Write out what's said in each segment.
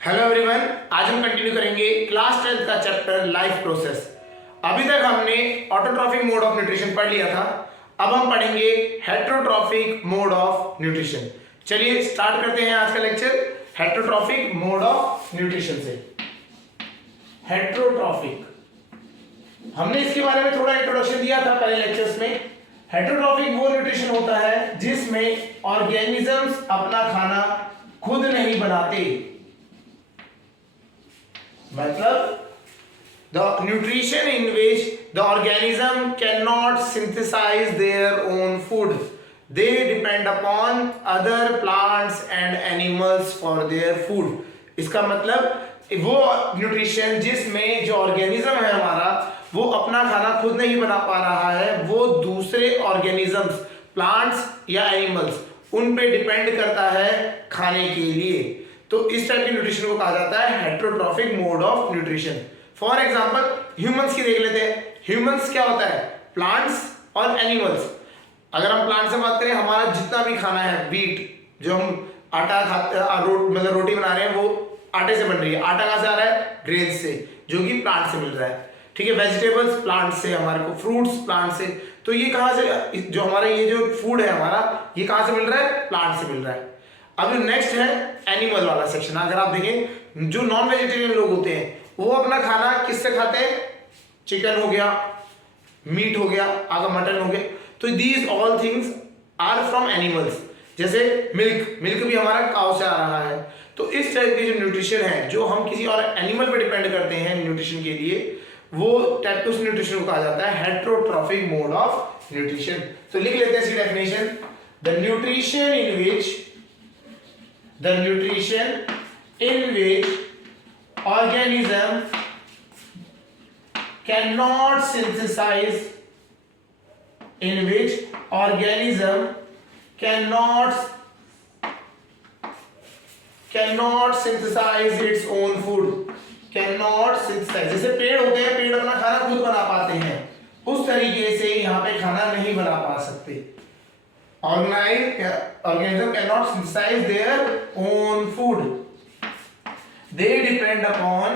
Hello everyone, आज हम continue करेंगे क्लास 12 का चैप्टर लाइफ प्रोसेस। अभी तक हमने ऑटोट्रॉफिक मोड ऑफ न्यूट्रिशन पढ़ लिया था। अब हम पढ़ेंगे हेटरोट्रॉफिक मोड ऑफ न्यूट्रिशन। चलिए स्टार्ट करते हैं आज का lecture heterotrophic mode of nutrition से। हेटरोट्रॉफिक, हमने इसके बारे में थोड़ा इंट्रोडक्शन दिया था पहले लेक्चर्स में। हेटरोट्रॉफिक वो न्यूट्रिशन होता है जिसमें ऑर्गेनिजम्स अपना खाना खुद नहीं बनाते, मतलब the nutrition in which the organism cannot synthesize their own food, they depend upon other plants and animals for their food। इसका मतलब वो न्यूट्रिशन जिसमें जो ऑर्गेनिज्म है हमारा वो अपना खाना खुद नहीं बना पा रहा है, वो दूसरे ऑर्गेनिजम्स, प्लांट्स या एनिमल्स, उन पे डिपेंड करता है खाने के लिए। तो इस टाइप की न्यूट्रिशन को कहा जाता है heterotrophic mode of nutrition. For example humans की देख लेते हैं। ह्यूमंस क्या होता है? प्लांट्स और एनिमल्स। अगर हम प्लांट से बात करें, हमारा जितना भी खाना है, व्हीट जो हम आटा खाते मतलब रोटी बना रहे हैं वो आटे से बन रही है। आटा कहाँ से आ रहा है? ग्रेन से, जो कि प्लांट से मिल रहा है। ठीक है, वेजिटेबल्स प्लांट से, हमारे को फ्रूट्स प्लांट से। तो ये कहाँ से, जो हमारा ये जो फूड है हमारा, ये कहाँ से मिल रहा है? प्लांट से मिल रहा है। अब नेक्स्ट है एनिमल वाला सेक्शन। अगर आप देखें, जो नॉन वेजिटेरियन लोग होते हैं वो अपना खाना किससे खाते हैं? चिकन हो गया, मीट हो गया, अगर मटन हो गया, तो these all things are from animals. जैसे मिल्क भी हमारा काउ से आ रहा है। तो इस टाइप की जो न्यूट्रिशन है, जो हम किसी और एनिमल पे डिपेंड करते हैं न्यूट्रिशन के लिए, वो टाइप उस न्यूट्रिशन को कहा जाता है हेटरोट्रॉफिक मोड ऑफ न्यूट्रिशन। तो लिख लेते हैं इसकी definition. The nutrition in which organism cannot synthesize its own food। जैसे पेड़ होते हैं, पेड़ अपना खाना खुद बना पाते हैं, उस तरीके से यहाँ पे खाना नहीं बना पा सकते। Organism cannot synthesize their own food. They depend upon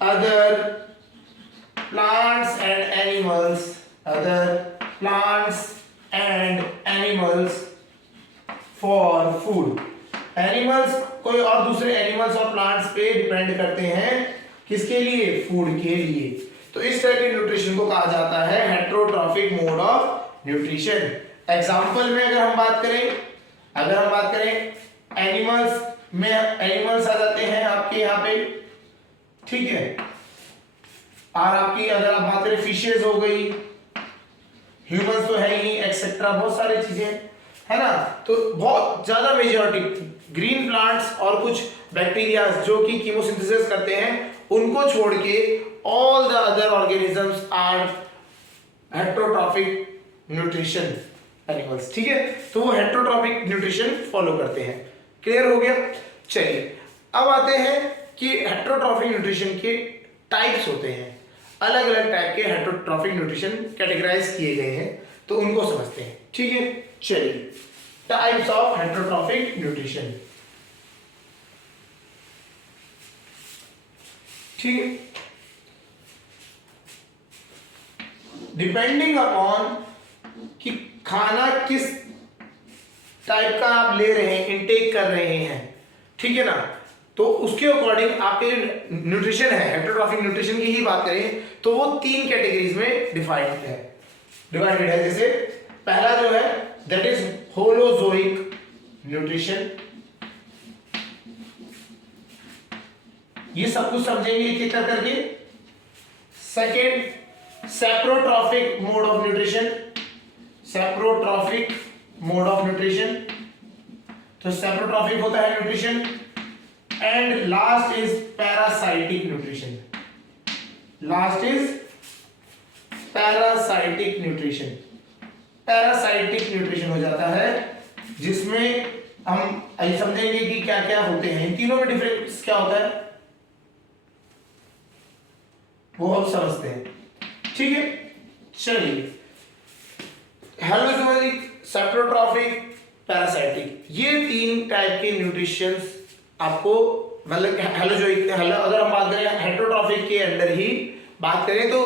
other plants and animals for food। Animals कोई और दूसरे एनिमल्स और प्लांट्स पे डिपेंड करते हैं, किसके लिए? फूड के लिए। तो इस तरह की न्यूट्रिशन को कहा जाता है heterotrophic mode of nutrition. Example में अगर हम बात करें एनिमल्स में, एनिमल्स आ जाते हैं आपके यहाँ पे, ठीक है। और आपकी अगर आप बात करें फिशेज हो गई, ह्यूमंस तो है ही, एक्सेट्रा बहुत सारी चीजें है ना। तो बहुत ज्यादा मेजॉरिटी ग्रीन प्लांट्स और कुछ बैक्टीरिया जो कि कीमोसिंथेसिस करते हैं, उनको छोड़ के all the other organisms are heterotrophic nutrition animals। ठीक है, तो वो heterotrophic nutrition फॉलो करते हैं। क्लियर हो गया? चलिए अब आते हैं कि हेटरोट्रॉफिक न्यूट्रिशन के टाइप्स होते हैं। अलग अलग टाइप के हेटरोट्रॉफिक न्यूट्रिशन कैटेगराइज किए गए हैं, तो उनको समझते हैं। ठीक है, चलिए टाइप्स ऑफ हेटरोट्रॉफिक न्यूट्रिशन। ठीक है, डिपेंडिंग अपॉन कि खाना किस टाइप का आप ले रहे हैं, इनटेक कर रहे हैं, ठीक है ना, तो उसके अकॉर्डिंग आपके जो न्यूट्रिशन है, हेटरोट्रॉफिक न्यूट्रिशन की ही बात करें तो वो 3 कैटेगरीज में डिवाइडेड है। जैसे पहला जो है दैट इज होलोजोइक न्यूट्रिशन, ये सब कुछ समझेंगे एक एक करके। Second, saprotrophic mode of nutrition, तो सेप्रोट्रॉफिक होता है nutrition. And last is parasitic nutrition. Parasitic nutrition हो जाता है, जिसमें हम समझेंगे कि क्या क्या होते हैं। इन तीनों में डिफरेंस क्या होता है वो हम समझते हैं। ठीक है, चलिए हेलोजोइक, सेप्रोट्रॉफिक पैरासाइटिक। ये 3 टाइप के न्यूट्रिशंस आपको मतलब हेलोजोइक, अगर हम बात करें हेटरोट्रॉफिक के अंदर ही बात करें तो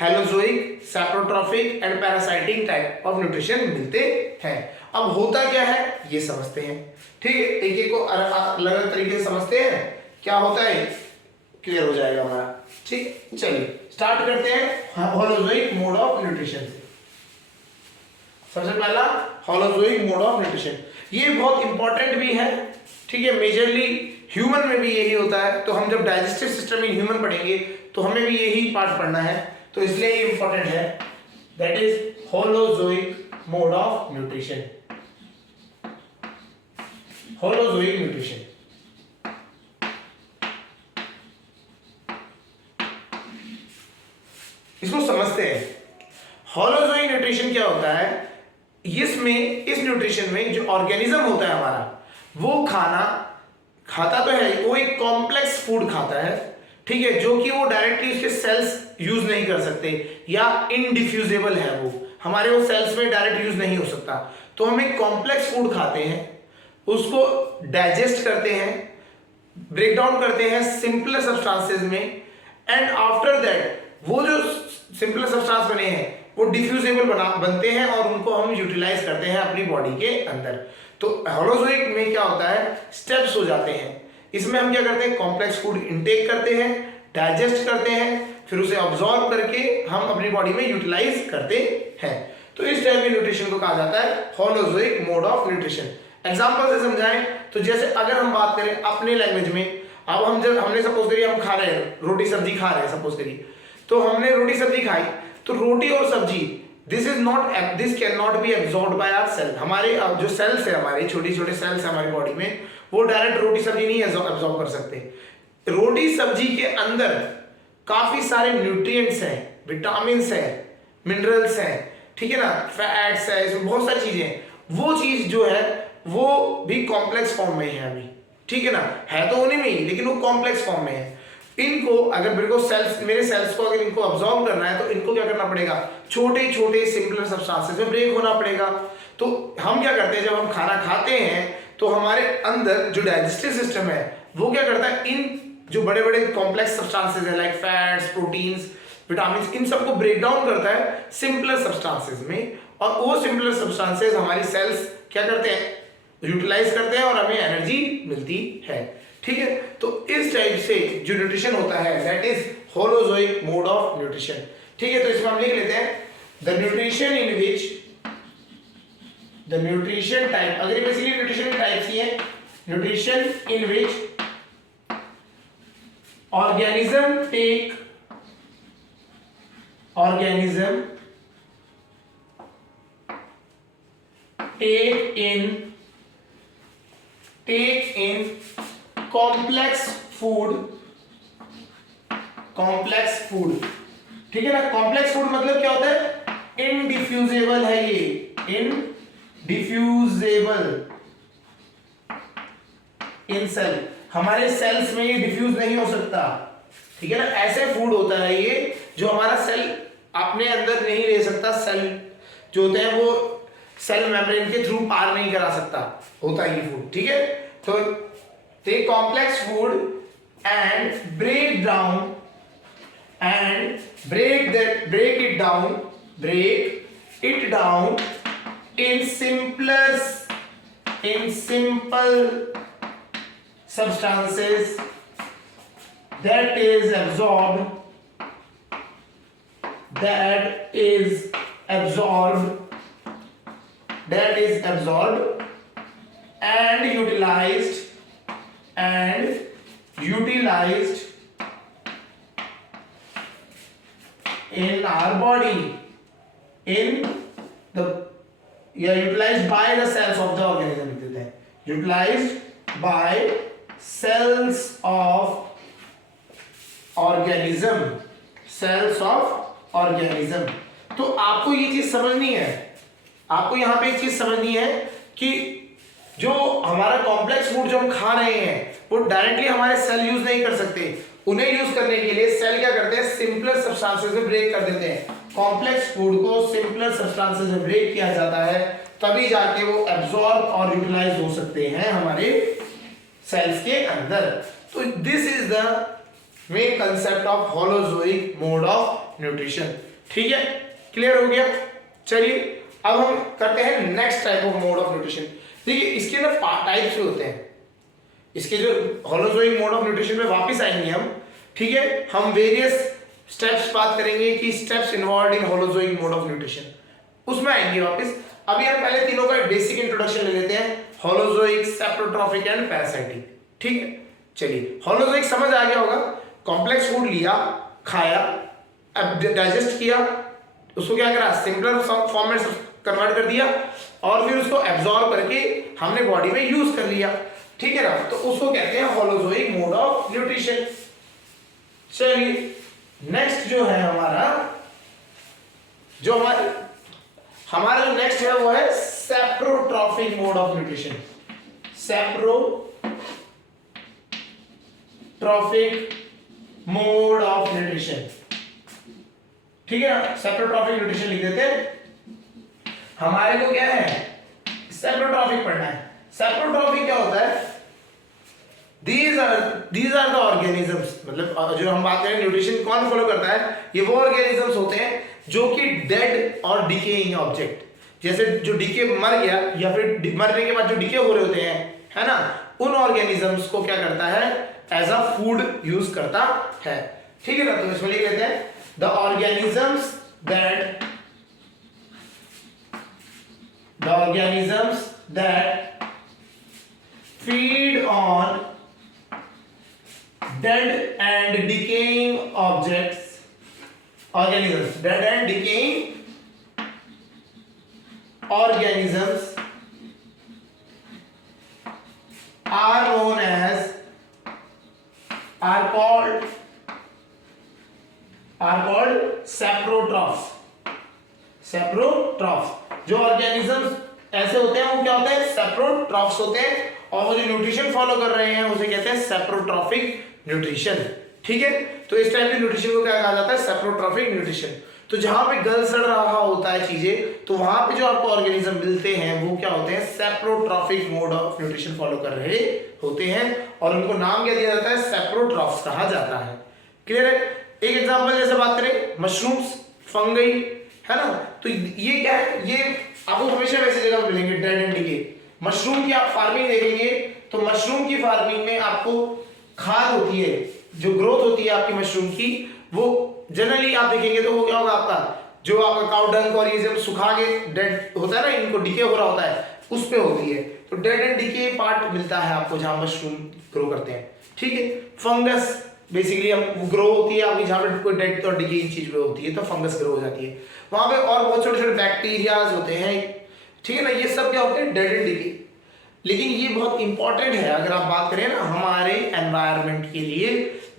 holozoic, saprotrophic and parasitic type of nutrition मिलते हैं। अब होता क्या है ये समझते हैं, ठीक है, एक एक को अलग अलग तरीके से समझते हैं, क्या होता है क्लियर हो जाएगा हमारा। ठीक, चलिए स्टार्ट करते हैं होलोजोइक मोड ऑफ न्यूट्रिशन से। सबसे पहला होलोजोइक मोड ऑफ न्यूट्रिशन, ये बहुत इंपॉर्टेंट भी है, ठीक है, मेजरली ह्यूमन में भी यही होता है। तो हम जब डाइजेस्टिव सिस्टम इन ह्यूमन पढ़ेंगे तो हमें भी यही पार्ट पढ़ना है, तो इसलिए ये इंपॉर्टेंट है। That is holozoic mode of nutrition. Holozoic nutrition इसको समझते हैं। होलोजोइक न्यूट्रिशन क्या होता है, इसमें इस न्यूट्रिशन में जो ऑर्गेनिज्म होता है हमारा, वो खाना खाता तो है, वो एक कॉम्प्लेक्स फूड खाता है, ठीक है, जो कि वो डायरेक्टली उसके सेल्स यूज नहीं कर सकते या इनडिफ्यूजेबल है, वो हमारे वो सेल्स में डायरेक्ट यूज नहीं हो सकता। तो हम एक कॉम्प्लेक्स फूड खाते हैं, उसको डाइजेस्ट करते हैं, ब्रेक डाउन करते हैं सिंपलर सब्सटेंसेस में, एंड आफ्टर दैट वो जो सिंपलर सब्सटेंस बने हैं वो डिफ्यूजेबल बनते हैं और उनको हम यूटिलाइज करते हैं अपनी बॉडी के अंदर। तो होलोजोइक में क्या होता है, स्टेप्स हो जाते हैं। इसमें हम क्या करते हैं, कॉम्प्लेक्स फूड इनटेक करते हैं, डाइजेस्ट करते हैं, फिर उसे ऑब्जॉर्व करके हम अपनी बॉडी में यूटिलाइज करते हैं। तो इस टाइप के न्यूट्रिशन को कहा जाता है holozoic mode of nutrition. Example से समझाएं तो जैसे अगर हम बात करें अपने लैंग्वेज में, अब हमने सपोज करिए हम खा रहे हैं, रोटी सब्जी खा रहे हैं सपोज करिए, तो हमने रोटी सब्जी खाई, तो रोटी और सब्जी this can not be absorbed by our cell. हमारे जो सेल्स है, हमारे छोटे छोटे सेल्स है हमारी बॉडी में, वो डायरेक्ट रोटी सब्जी नहीं एब्जॉर्ब कर सकते। रोटी सब्जी के अंदर काफी सारे न्यूट्रिएंट्स हैं, विटामिन्स हैं, मिनरल्स हैं, ठीक है ना, फैट्स है, इसमें बहुत सारी चीजें हैं। वो चीज जो है वो भी कॉम्प्लेक्स फॉर्म में है अभी, ठीक है ना, है तो उन्हीं में ही, लेकिन वो कॉम्प्लेक्स फॉर्म में है। इनको अगर मेरे सेल्स को अगर इनको अब्सॉर्ब करना है तो इनको क्या करना पड़ेगा, छोटे छोटे सिंपलर सब्सटेंसेस में ब्रेक होना पड़ेगा। तो हम क्या करते हैं, जब हम खाना खाते हैं तो हमारे अंदर जो डाइजेस्टिव सिस्टम है वो क्या करता है, इन जो बड़े बड़े कॉम्प्लेक्स सब्सटेंसेस है लाइक फैट्स, प्रोटीन्स, विटामिन, इन सबको ब्रेक डाउन करता है सिंपलर सब्सटेंसेस में, और वो सिंपलर सब्सटेंसेस हमारी सेल्स क्या करते हैं, यूटिलाइज करते हैं और हमें एनर्जी मिलती है, ठीक है। तो इस टाइप से जो न्यूट्रिशन होता है that is holozoic mode of nutrition, ठीक है। तो इसमें हम लिख लेते हैं the nutrition in which the nutrition type, अगर बेसिकली न्यूट्रिशन के टाइप्स ही है, nutrition in which organism take in complex food, ठीक है ना। कॉम्प्लेक्स फूड मतलब क्या होता है, इनडिफ्यूजेबल है ये, इनडिफ्यूजेबल इन सेल, हमारे सेल्स में ये डिफ्यूज नहीं हो सकता, ठीक है ना। ऐसे फूड होता है ये जो हमारा सेल अपने अंदर नहीं ले सकता, सेल जो होते हैं वो सेल मेम्ब्रेन के थ्रू पार नहीं करा सकता, होता है ये फूड, ठीक है। तो take complex food and break it down in simple substances that is absorbed and utilized in our body, utilized by the cells of the organism, utilized by cells of organism। तो आपको ये चीज समझनी है, आपको यहाँ पे एक चीज समझनी है कि जो हमारा कॉम्प्लेक्स फूड जो हम खा रहे हैं वो डायरेक्टली हमारे सेल यूज नहीं कर सकते, उन्हें यूज करने के लिए सेल क्या करते हैं, सिंपलर सब्सटेंसेस में ब्रेक कर देते हैं। कॉम्प्लेक्स फूड को सिंपलर सब्सटेंसेस में ब्रेक किया जाता है तभी जाके वो एब्जॉर्ब और यूटिलाइज हो सकते हैं हमारे सेल्स के अंदर। तो this is the main concept of holozoic mode of nutrition. ठीक है, क्लियर हो गया। चलिए अब हम करते हैं next type of mode of nutrition. देखिए इसके ना टाइप्स होते हैं, इसके जो होलोजोइक मोड ऑफ न्यूट्रिशन में वापस आएंगे हम। ठीक है, हम वेरियस स्टेप्स बात करेंगे कि steps involve in holozoic mode of nutrition, उसमें आएंगे वापस। अभी हम पहले तीनों का बेसिक इंट्रोडक्शन ले लेते हैं, होलोजोइक, सेप्रोट्रॉफिक एंड पैरासाइटिक। ठीक है, चलिए होलोजोइक समझ आ गया होगा, कॉम्प्लेक्स फूड लिया, खाया, अब डाइजेस्ट किया, उसको क्या करा, सिंपलर फॉर्म में कन्वर्ट कर दिया और फिर उसको एब्जॉर्ब करके हमने बॉडी में यूज कर लिया। ठीक है ना, तो उसको कहते हैं होलोजोइक मोड ऑफ न्यूट्रिशन। चलिए नेक्स्ट जो है हमारा जो नेक्स्ट है वो है saprotrophic mode of nutrition. Saprotrophic mode of nutrition, ठीक है ना, सेप्रोट्रॉफिक न्यूट्रिशन लिख देते हैं। हमारे को क्या है, सेप्रोट्रॉफिक पढ़ना है। सेप्रोट्रॉफिक क्या होता है, These are the organisms, मतलब जो हम बात करें न्यूट्रिशन कौन फॉलो करता है, ये वो ऑर्गेनिजम्स होते हैं जो कि डेड और डिकेइंग ऑब्जेक्ट, जैसे जो डिके मर गया या फिर मरने के बाद जो डिके हो रहे होते हैं, है ना, उन ऑर्गेनिजम्स को क्या करता है, एज अ फूड यूज करता है। ठीक है ना, तो इसमें लिख लेते हैं the organisms that feed on dead and decaying organisms are called saprotrophs। जो ऑर्गेनिजम्स ऐसे होते हैं वो क्या होते हैं, सेप्रोट्रॉफ्स होते हैं, और वो जो न्यूट्रिशन फॉलो कर रहे हैं उसे कहते हैं सेप्रोट्रॉफिक न्यूट्रिशन। ठीक है, तो इस टाइप के न्यूट्रिशन को क्या कहा जाता है, सेप्रोट्रॉफिक न्यूट्रिशन। तो जहां पे गल सड़ रहा होता है चीजें, तो वहां पे जो आपको ऑर्गेनिज्म मिलते हैं वो क्या होते हैं, saprotrophic mode of nutrition follow कर रहे होते हैं, और उनको नाम क्या दिया जाता है, सेप्रोट्रॉफ्स कहा जाता है। क्लियर है। एक एग्जांपल जैसे बात करें, मशरूम्स, फंगई, है ना, तो ये क्या है, ये आपको हमेशा वैसी जगह मिलेंगे, डेड एंड डिके। मशरूम की आप फार्मिंग देखेंगे तो मशरूम की फार्मिंग में आपको खाद होती है, जो ग्रोथ होती है आपकी मशरूम की, वो जनरली आप देखेंगे तो वो क्या होगा, आपका जो आपका काउ डंग और ये जब सुखा के डेड होता है ना, इनको डिके हो रहा होता है, उस पे होती है। तो डेड एंड डिके पार्ट मिलता है आपको जहां मशरूम ग्रो करते हैं। ठीक है, फंगस बेसिकली हम ग्रो होती है आपकी, जहां पे कोई डेड और डिके चीज पे होती है तो फंगस ग्रो हो जाती है वहां पे, और बहुत छोटे छोटे बैक्टीरियाज होते हैं। ठीक है ना, ये सब क्या होते हैं, डेड एंड डिके। लेकिन ये बहुत इंपॉर्टेंट है, अगर आप बात करें ना हमारे एनवायरनमेंट के लिए,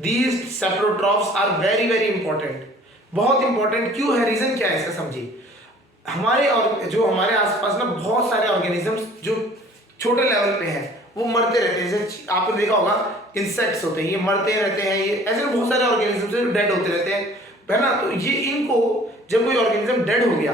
these saprotrophs are very very important. बहुत इंपॉर्टेंट क्यों है, रीजन क्या है इसका समझिए। हमारे और जो हमारे आसपास ना बहुत सारे ऑर्गेनिजम्स जो छोटे लेवल पे हैं वो मरते रहते हैं। जैसे आपने देखा होगा इंसेक्ट्स होते हैं, ये मरते रहते हैं, ये ऐसे बहुत सारे ऑर्गेनिजम्स हैं जो डेड होते रहते हैं, है ना। तो ये इनको जब कोई ऑर्गेनिज्म डेड हो गया,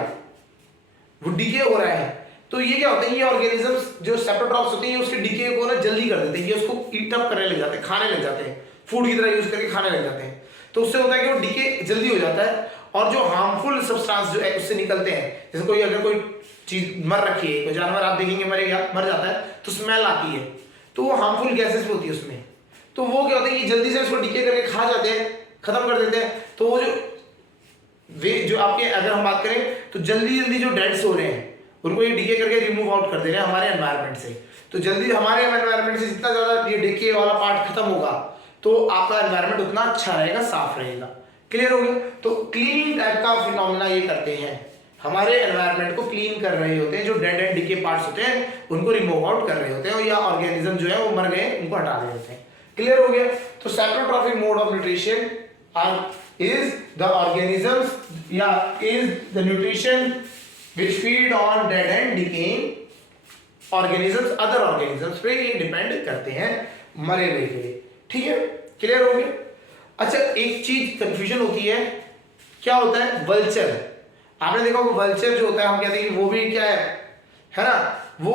वो डिके हो रहा है, तो ये क्या होता है, ये ऑर्गेनिजम्स जो सेप्रोट्रॉफ्स होते हैं ये उसके डिके को ना जल्दी कर देते हैं, ये उसको ईट अप करने लग जाते हैं, खाने लग जाते हैं, फूड की तरह यूज करके खाने लग जाते हैं। तो उससे होता है कि वो डिके जल्दी हो जाता है, और जो हार्मफुल सब्सटेंस जो है उससे निकलते हैं, जैसे कोई अगर कोई चीज मर रखी है, कोई जानवर आप देखेंगे मर जाता है तो स्मेल आती है, तो वो हार्मफुल गैसेस भी होती है उसमें, तो वो क्या होता है कि जल्दी से उसको डिके करके खा जाते हैं, खत्म कर देते हैं। तो वो जो आपके अगर हम बात करें तो जल्दी जल्दी जो डेड्स हो रहे हैं उनको ये डिके करके रिमूव आउट कर दे रहे हैं हमारे एनवायरनमेंट से। तो जल्दी हमारे एनवायरनमेंट से जितना ज्यादा ये डिके वाला पार्ट खत्म होगा तो आपका एनवायरनमेंट उतना अच्छा रहेगा, साफ रहेगा। क्लियर हो गया। तो क्लीनिंग टाइप का फिनोमेना ये करते हैं, हमारे एनवायरनमेंट को क्लीन कर रहे होते हैं, जो डेड एंड डिके पार्ट्स होते हैं उनको रिमूव आउट कर रहे होते हैं, या ऑर्गेनिज्म जो है वो मर गए उनको हटा रहे होते हैं। क्लियर हो गया। तो saprotrophic mode of nutrition is the organisms is the nutrition which feed on dead and decaying organisms, other organisms पे ये डिपेंड करते हैं मरे हुए के लिए। ठीक है, क्लियर हो गया। अच्छा, एक चीज कंफ्यूजन होती है, क्या होता है वल्चर। आपने देखा होगा वल्चर जो होता है हम कहते हैं कि वो भी क्या है, है ना, वो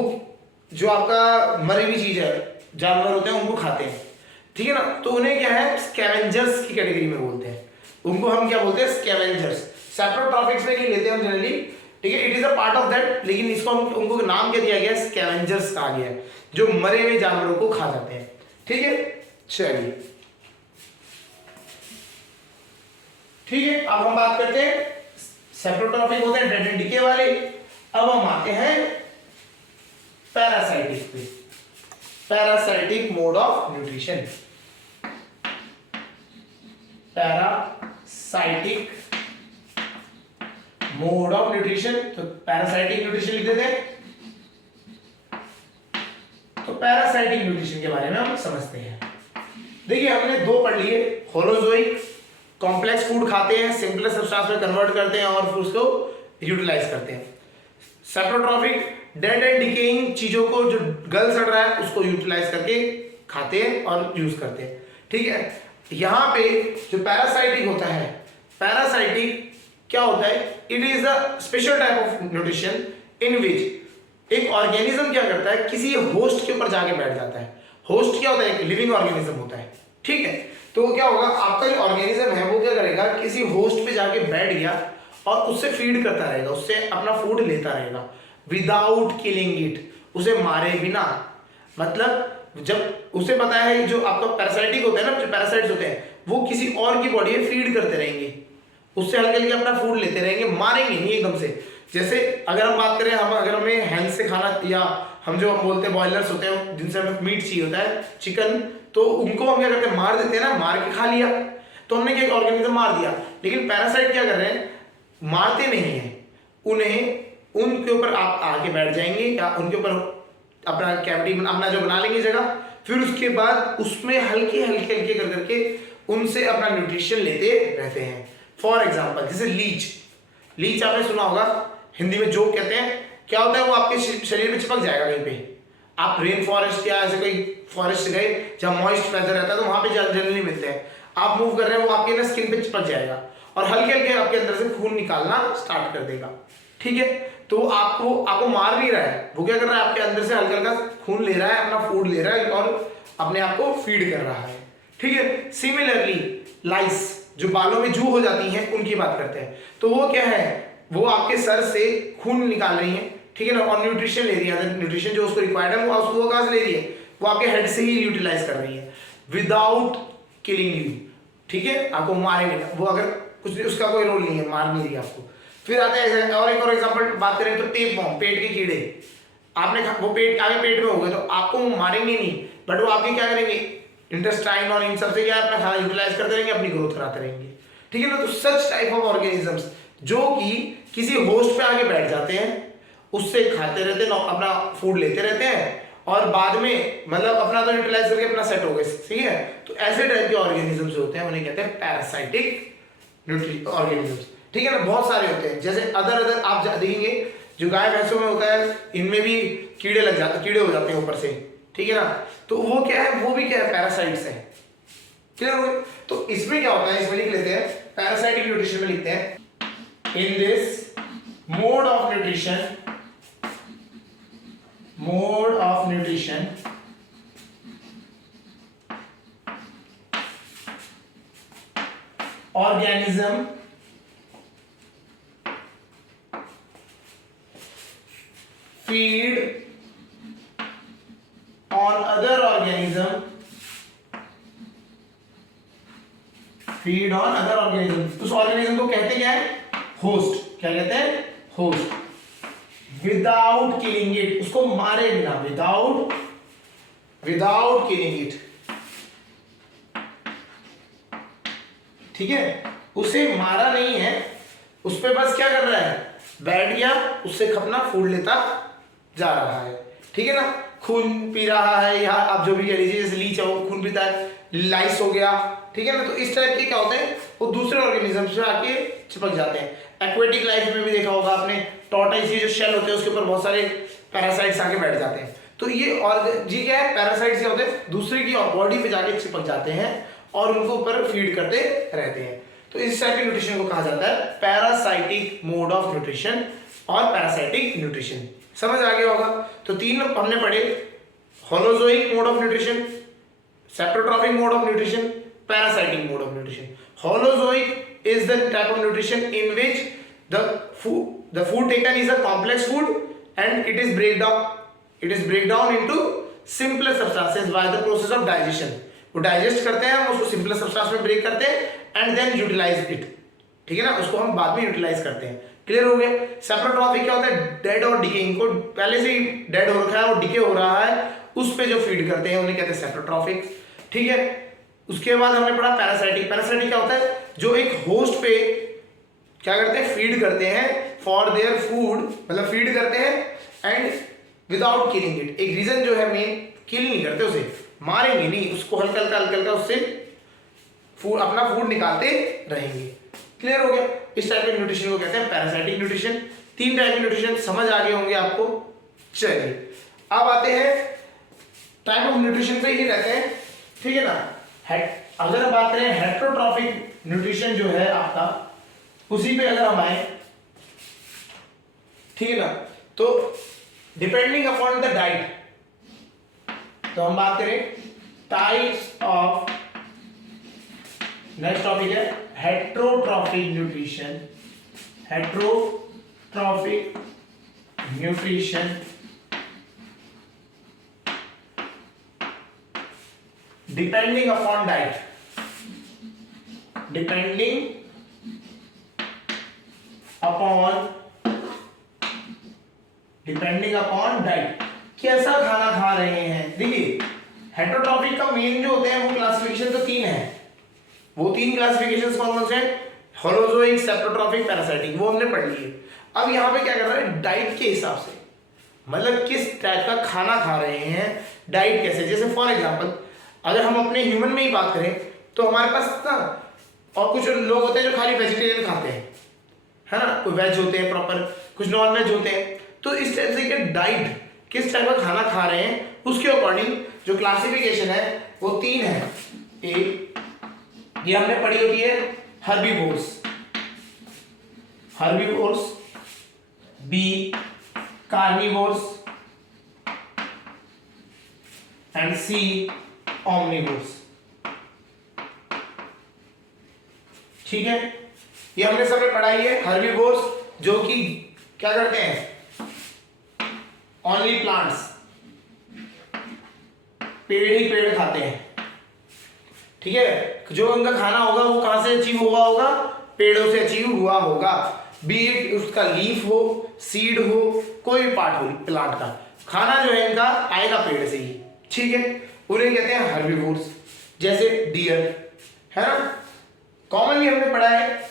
जो आपका मरी हुई चीज है, जानवर होते हैं उनको खाते हैं, ठीक है ना। तो उन्हें क्या है, स्कैवेंजर्स की कैटेगरी में बोलते हैं, उनको हम क्या बोलते हैं, स्कैवेंजर्स। सेप्रोट्रॉपिक्स में नहीं लेते हम जनरली, ठीक है, it is a part of that, लेकिन इसको हम उनको नाम क्या दिया गया, स्कैवेंजर्स कहा गया है, जो मरे हुए जानवरों को खा जाते हैं, ठीक है। चलिए ठीक है, अब हम बात करते हैं सेप्रोट्रॉपिक होते हैं डेड एंड डिके वाले। अब हम आते हैं पैरासाइटिक पे, parasitic mode of nutrition. Parasitic mode of nutrition, तो पैरासाइटिक न्यूट्रिशन लिख देते हैं। तो पैरासाइटिक न्यूट्रिशन के बारे में हम समझते हैं। देखिए हमने दो पढ़ लिए, होलोजोइक कॉम्प्लेक्स फूड खाते हैं, सिंपल सब्सटेंस में कन्वर्ट करते हैं और फिर उसको यूटिलाइज करते हैं। सेप्रोट्रॉपिक डेड एंड डिकेइंग चीजों को, जो गल सड़ रहा है उसको यूटिलाइज करके खाते हैं और यूज करते हैं, ठीक है। यहाँ पे जो पैरासाइटिक होता है, पैरासाइटिक क्या होता है, it is a special type of nutrition in which एक ऑर्गेनिज्म क्या करता है, किसी होस्ट के ऊपर जाके बैठ जाता है। होस्ट क्या होता है, एक लिविंग ऑर्गेनिज्म होता है, ठीक है। तो क्या होगा, आपका जो ऑर्गेनिज्म है वो क्या करेगा, किसी होस्ट पे जाके बैठ गया और उससे फीड करता रहेगा, उससे अपना फूड लेता रहेगा विदाउट किलिंग इट, उसे मारे बिना। मतलब जब उसे पता है, जो आपका पैरासाइटिक होता है ना, जो पैरासाइट्स होते हैं वो किसी और की बॉडी में फीड करते रहेंगे, उससे हल्के हल्के अपना फूड लेते रहेंगे, मारेंगे नहीं एकदम से। जैसे अगर हम बात करें, हम अगर हमें हैंड से खाना, या हम जो हम बोलते हैं बॉयलर्स होते हैं जिनसे हमें मीट चाहिए होता है, चिकन, तो उनको हम क्या करते हैं, मार देते हैं ना, मार के खा लिया, तो हमने क्या ऑर्गेनिज्म मार दिया। लेकिन पैरासाइट क्या कर रहे हैं, मारते नहीं है उन्हें, उनके ऊपर आप आके बैठ जाएंगे या उनके ऊपर अपना कैविटी अपना जो बना लेंगे जगह, फिर उसके बाद उसमें हल्के हल्के हल्के कर करके उनसे अपना न्यूट्रिशन लेते रहते हैं। फॉर एग्जाम्पल जैसे लीच, लीच आपने सुना होगा, हिंदी में जोक कहते हैं। क्या होता है, वो आपके शरीर में चिपक जाएगा कहीं पे, आप रेन फॉरेस्ट या ऐसे कोई फॉरेस्ट गए जहाँ मॉइस्ट वेदर रहता है तो वहां पे जनरली मिलते हैं, आप मूव कर रहे हैं वो आपके ना स्किन पे चिपक जाएगा और हल्के हल्के आपके अंदर से खून निकालना स्टार्ट कर देगा, ठीक है। तो आपको मार नहीं रहा है, वो क्या कर रहा है, आपके अंदर से हल्का हल्का खून ले रहा है, अपना फूड ले रहा है और अपने आप को फीड कर रहा है, ठीक है। सिमिलरली लाइस, जो बालों में जू हो जाती हैं, उनकी बात करते हैं, तो वो क्या है, वो आपके सर से खून निकाल रही हैं, ठीक है ना, और न्यूट्रिशन ले रही है, न्यूट्रिशन जो उसको रिक्वायर्ड है वो कहाँ से ले रही है, वो आपके हेड से ही यूटिलाइज कर रही है विदाउट किलिंग यू, ठीक है, आपको मारेंगे ना, वो अगर कुछ उसका कोई रोल नहीं है, मार नहीं रही आपको। फिर आता है और एक और एग्जांपल बात करें तो टेप वॉर्म, पेट के कीड़े, आपने वो पेट आगे पेट में हो गए तो आपको मारेंगे नहीं, बट वो आपके क्या करेंगे, इंटेस्टाइन और इन सब से क्या अपना खाना यूटिलाइज करते रहेंगे, अपनी ग्रोथ कराते रहेंगे, ठीक है ना। तो सच टाइप ऑफ ऑर्गेनिजम्स जो कि किसी होस्ट पे आके बैठ जाते हैं, उससे खाते रहते हैं, अपना फूड लेते रहते हैं और बाद में मतलब अपना तो यूटिलाइज करके अपना सेट हो गए, ठीक है। तो ऐसे टाइप के ऑर्गेनिजम्स होते हैं, उन्हें कहते हैं पैरासाइटिक ऑर्गेनिजम्स, ठीक है ना। बहुत सारे होते हैं, जैसे अदर आप देखेंगे जो गाय भैंसों में होता है, इनमें भी कीड़े लग जाते, कीड़े हो जाते हैं ऊपर से, ठीक है ना। तो वो क्या है, वो भी क्या है, पैरासाइट्स है, क्लियर हो गए। तो इसमें क्या होता है, इसमें लिख लेते हैं, पैरासाइटिक न्यूट्रिशन में लिखते हैं, in this mode of nutrition, mode of nutrition organism feed on other organism, feed on other organism, उस ऑर्गेनिज्म को कहते क्या है, होस्ट, क्या कहते हैं, होस्ट, विदाउट किलिंग इट, उसको मारे बिना, विदाउट किलिंग इट, ठीक है, उसे मारा नहीं है, उस पे बस क्या कर रहा है, बैठ गया, उससे अपना फूड लेता जा रहा है, ठीक है ना। खून पी रहा है, या आप जो भी कह लीजिए, जैसे लीच है वो खून पीता है, लाइस हो गया, ठीक है ना। तो इस टाइप के क्या होते हैं, वो दूसरे ऑर्गेनिज्म से आके चिपक जाते हैं। एक्वेटिक लाइफ में भी देखा होगा आपने, टॉर्टोइस के जो शेल होते हैं उसके ऊपर बहुत सारे पैरासाइट्स आके बैठ जाते हैं। तो ये और जी क्या है, पैरासाइट्स क्या होते हैं, दूसरे की बॉडी पे जाके चिपक जाते हैं और उनको ऊपर फीड करते रहते हैं। तो इस टाइप के न्यूट्रिशन को कहा जाता है पैरासाइटिक मोड ऑफ न्यूट्रिशन और पैरासाइटिक न्यूट्रिशन। समझ आ गया होगा। तो तीन हमने पढ़े, holozoic mode of nutrition, saprotrophic mode of nutrition, parasitic mode of nutrition. Holozoic is the type of nutrition in which the food taken is a complex food and it is break down into simpler substances by the process of digestion। वो digest करते हैं, हम उसको simple substance में break करते हैं and then utilise it, ठीक है ना, उसको हम बाद में यूटिलाइज करते हैं। क्लियर हो गया। सेप्रोट्रॉपिक क्या होता है, डेड और डिकेइंग को पहले से ही डेड हो रखा है और डिके हो रहा है, उस पे जो फीड करते हैं उन्हें कहते हैं सेप्रोट्रॉपिक, ठीक है। उसके बाद हमने पढ़ा पैरासाइटिक। पैरासाइटिक क्या होता है, जो एक होस्ट पे क्या करते हैं, फीड करते हैं फॉर देयर फूड, मतलब फीड करते हैं एंड विदाउट किलिंग इट। एक रीजन जो है मेन, किल नहीं करते उसे, मारेंगे नहीं, उसको हल्का हल्का उससे फूड, अपना फूड निकालते रहेंगे। क्लियर हो गया। इस टाइप के न्यूट्रिशन को कहते हैं पैरासाइटिक न्यूट्रिशन। तीन टाइप के न्यूट्रिशन समझ आ गए होंगे आपको। चलिए अब आते हैं टाइप ऑफ न्यूट्रिशन पे ही रहते हैं, ठीक है ना। अगर हम बात करें हेटेरोट्रॉफिक न्यूट्रिशन जो है आपका, उसी पे अगर हम आए, ठीक है ना, तो डिपेंडिंग अपॉन द डाइट, तो हम बात करें टाइप्स ऑफ, नेक्स्ट टॉपिक है heterotrophic nutrition. Heterotrophic nutrition depending upon diet, depending upon diet, कैसा खाना खा रहे हैं। देखिए हेटेरोट्रॉफिक का मेन जो होते हैं वो क्लासिफिकेशन तो तीन है, वो तीन क्लासिफिकेशंस कौन कौन से हैं, होलोजोइक, सेप्रोट्रॉपिक, पैरासाइटिक, वो हमने पढ़ लिए। अब यहाँ पे क्या कर रहा है, डाइट के हिसाब से, मतलब किस टाइप का खाना खा रहे हैं, डाइट कैसे। जैसे फॉर एग्जांपल अगर हम अपने ह्यूमन में ही बात करें तो हमारे पास ना, और कुछ लोग होते हैं जो खाली वेजिटेरियन खाते हैं, है ना, कोई वेज होते हैं प्रॉपर, कुछ नॉन वेज होते हैं। तो इस टाइप से डाइट किस टाइप का खाना खा रहे हैं उसके अकॉर्डिंग जो क्लासिफिकेशन है वो तीन है। एक ये हमने पढ़ी होती है herbivores, B carnivores and C omnivores, ठीक है। ये हमने सब पढ़ाई है। हर्बीवोर्स जो कि क्या करते हैं, ओनली प्लांट्स, पेड़ ही पेड़ खाते हैं, ठीक है। जो उनका खाना होगा वो कहां से अचीव हुआ होगा, पेड़ों से अचीव हुआ होगा, बी इट उसका लीफ हो, सीड हो, कोई भी पार्ट हो प्लांट का, खाना जो है इनका आएगा पेड़ से ही, ठीक है। उन्हें कहते हैं हर्बीवोर्स। जैसे डियर है ना, कॉमनली हमने पढ़ा है,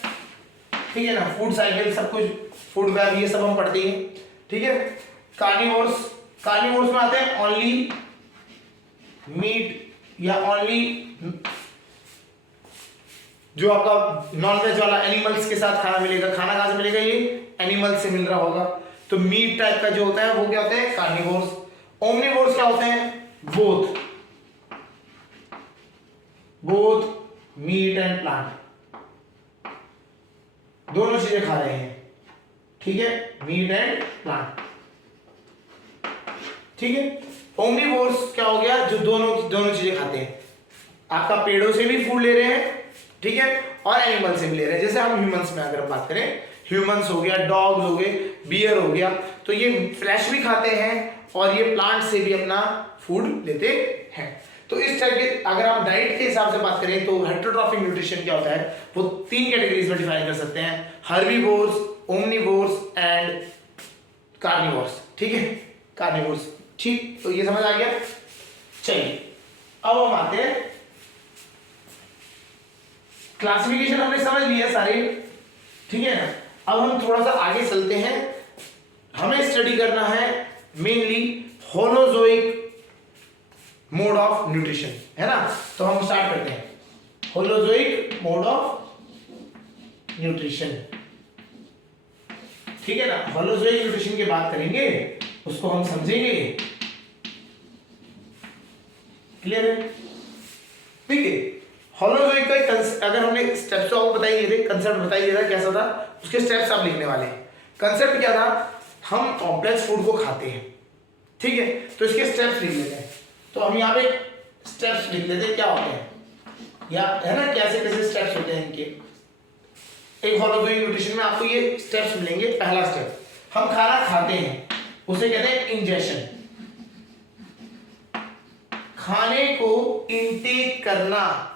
ठीक है ना, फूड साइकिल सब कुछ, फूड वेब ये सब हम पढ़ते हैं, ठीक है। कार्निवोर्स में आते हैं ओनली मीट या ओनली जो आपका नॉनवेज वाला एनिमल्स के साथ खाना मिलेगा। खाना कहां से मिलेगा, ये एनिमल से मिल रहा होगा। तो मीट टाइप का जो होता है वो क्या होते हैं, कार्निवोर्स। ओमनिवोर्स क्या होते हैं, बोथ मीट एंड प्लांट, दोनों चीजें खा रहे हैं, ठीक है, मीट एंड प्लांट, ठीक है। ओमनिवोर्स क्या हो गया, जो दोनों चीजें खाते हैं, आपका पेड़ों से भी फूड ले रहे हैं, ठीक है, और एनिमल से भी ले रहे हैं। जैसे हम ह्यूमंस में अगर बात करें, ह्यूमंस हो गया, डॉग्स हो गए, बियर हो गया, तो ये फ्लैश भी खाते हैं और ये प्लांट से भी अपना फूड लेते हैं। तो इस टाइप के अगर आप डाइट के हिसाब से बात करें तो हेटेरोट्रॉफिक न्यूट्रिशन क्या होता है, वो तीन कैटेगरीज में डिफाइन कर सकते हैं, हर्बीवोर्स, ओमनिवोर्स एंड कार्निवोर्स, ठीक है, कार्निवोर्स, ठीक। तो ये समझ आ गया। चलिए अब हम आते हैं, क्लासिफिकेशन हमने समझ लिया सारी, ठीक है ना। अब हम थोड़ा सा आगे चलते हैं, हमें स्टडी करना है mainly holozoic mode of nutrition, है ना। तो हम स्टार्ट करते हैं, होलोजोइक मोड ऑफ न्यूट्रिशन, ठीक है ना। होलोजोइक न्यूट्रिशन की बात करेंगे, उसको हम समझेंगे, क्लियर है, ठीक है। होलोजोइक का अगर हमने स्टेप्स आपको बताइए थे, कंसेप्ट बताइए था कैसा था, उसके स्टेप्स आप लिखने वाले हैं। कंसेप्ट क्या था, हम कॉम्प्लेक्स फूड को खाते हैं, ठीक है। तो इसके स्टेप्स लिख लेते हैं। तो हम यहाँ पे स्टेप्स लिख लेते हैं क्या होते हैं, या है ना कैसे कैसे स्टेप्स होते हैं इनके। एक फॉलोइंग न्यूट्रिशन में आपको ये स्टेप्स मिलेंगे। पहला स्टेप, हम खाना खाते हैं, उसे कहते हैं इंजेशन। खाने को इनटेक करना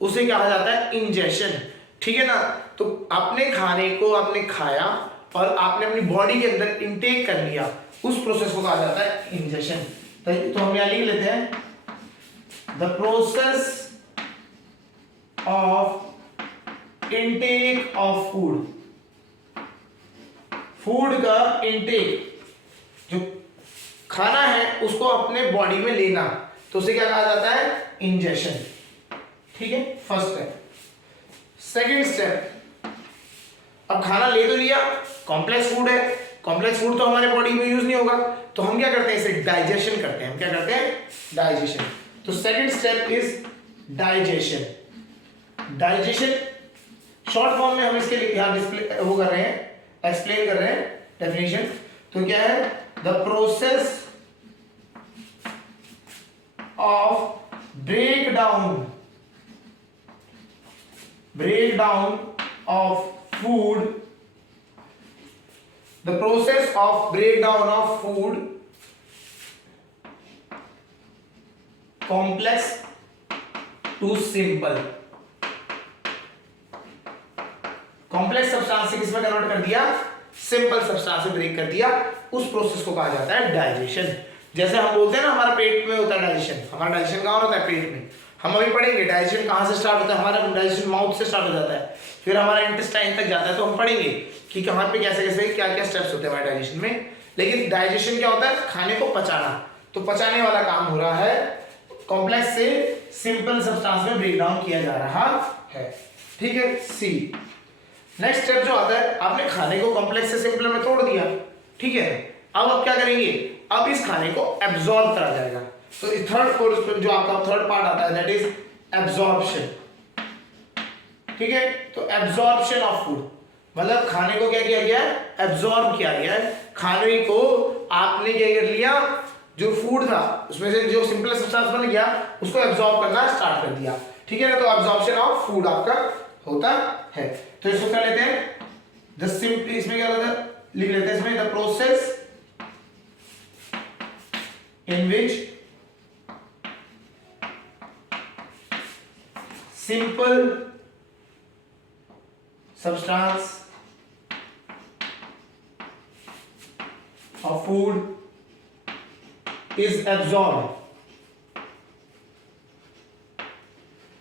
उसे कहा जाता है इंजेशन, ठीक है ना। तो आपने खाने को आपने खाया और आपने अपनी बॉडी के अंदर इनटेक कर लिया, उस प्रोसेस को कहा जाता है इंजेशन। तो हम यहां लिख लेते हैं, the process of intake of food. Food का इनटेक, जो खाना है उसको अपने बॉडी में लेना, तो उसे क्या कहा जाता है, इंजेशन, ठीक है। First step. सेकंड स्टेप, अब खाना ले तो लिया, कॉम्प्लेक्स फूड है, कॉम्प्लेक्स फूड तो हमारे बॉडी में यूज नहीं होगा, तो हम क्या करते हैं, इसे डाइजेशन करते हैं। हम क्या करते हैं, डाइजेशन। तो second step is digestion. Digestion short form में हम इसके लिए यहां डिस्प्ले वो कर रहे हैं, एक्सप्लेन कर रहे हैं डेफिनेशन। तो क्या है, the process of breakdown of food, the process of breakdown of food complex to simple। Complex substance से किसमें कन्वर्ट कर दिया, सिंपल सब्सटेंस में ब्रेक कर दिया, उस प्रोसेस को कहा जाता है डाइजेशन। जैसे हम बोलते हैं ना हमारा पेट में होता है डाइजेशन, हमारा डाइजेशन कहाँ होता है, पेट में। हम अभी पढ़ेंगे डाइजेशन कहाँ से स्टार्ट होता है, हमारा डाइजेशन माउथ से स्टार्ट हो जाता है, फिर हमारा इंटेस्टाइन तक जाता है। तो हम पढ़ेंगे कि कहाँ पे कैसे कैसे क्या क्या स्टेप्स होते हैं हमारे डाइजेशन में। लेकिन डाइजेशन क्या होता है, खाने को पचाना। तो पचाने वाला काम हो रहा है, कॉम्प्लेक्स से सिंपल सब्सटेंस में ब्रेक डाउन किया जा रहा है, ठीक है। सी नेक्स्ट स्टेप जो आता है, आपने खाने को कॉम्प्लेक्स से सिंपल में तोड़ दिया, ठीक है। अब आप क्या करेंगे, अब इस खाने को एब्जॉर्ब करा जाएगा। तो थर्ड कोर्स जो आपका थर्ड पार्ट आता है, दैट इज एब्जॉर्प्शन, ठीक है। तो एब्जॉर्प्शन ऑफ फूड मतलब खाने को क्या किया गया है, एब्जॉर्ब किया गया है। खाने को आपने क्या कर लिया, जो फूड था उसमें से जो सिंपल सब्सटेंस बन गया उसको एब्जॉर्ब करना स्टार्ट कर दिया, ठीक है ना। तो एब्जॉर्प्शन ऑफ फूड आपका होता है। तो इसको क्या लेते हैं, द सिंपल, इसमें क्या होता है, लिख लेते हैं इसमें, the process in which simple substance of food is absorbed,